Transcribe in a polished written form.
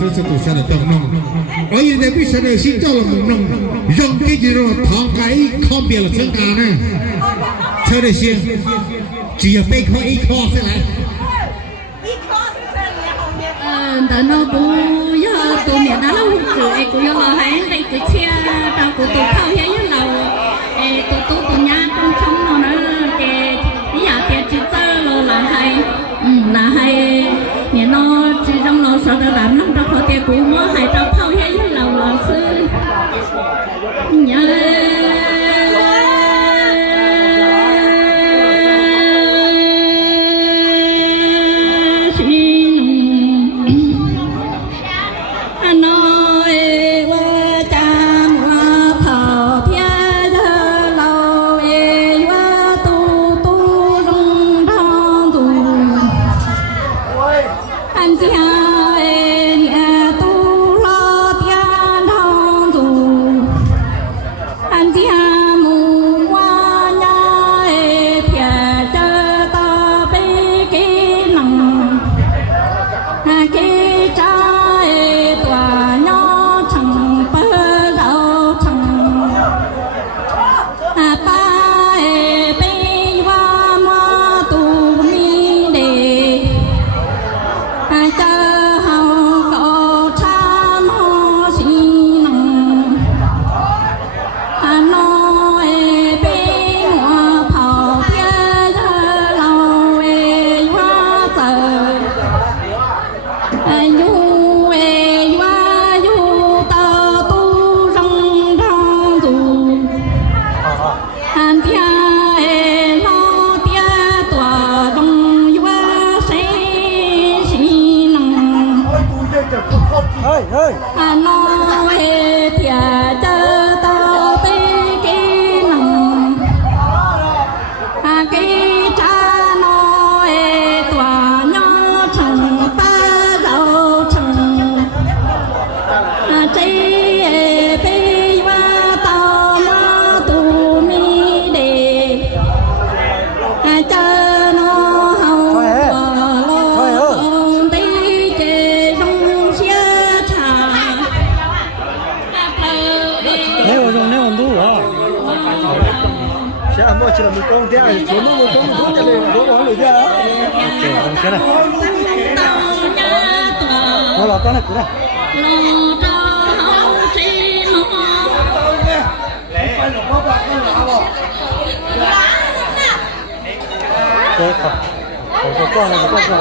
这是都晓得懂弄，我现在必须得先叫了弄弄，用这几种堂改抗别了增加呢，车的先，只要背靠一靠上来。等nó cũng giờ tụi miền đó lâu rồi cũng giờ hay đây cứ chia tao cũng tụi khâu hay như lâu tụi nhà trong trong nó cái giờ cái chỉ chơi là hay miền nó chỉ trong nó sợ nó làm nó trong khó tiền cũng mới hay trong khâu hay như lâu là sư nhớ chỉ là một con thế này, số nó một con cho nên nó nói được ra. Ok, con thế này. Nó là con này cũng này. Ok, con này con này.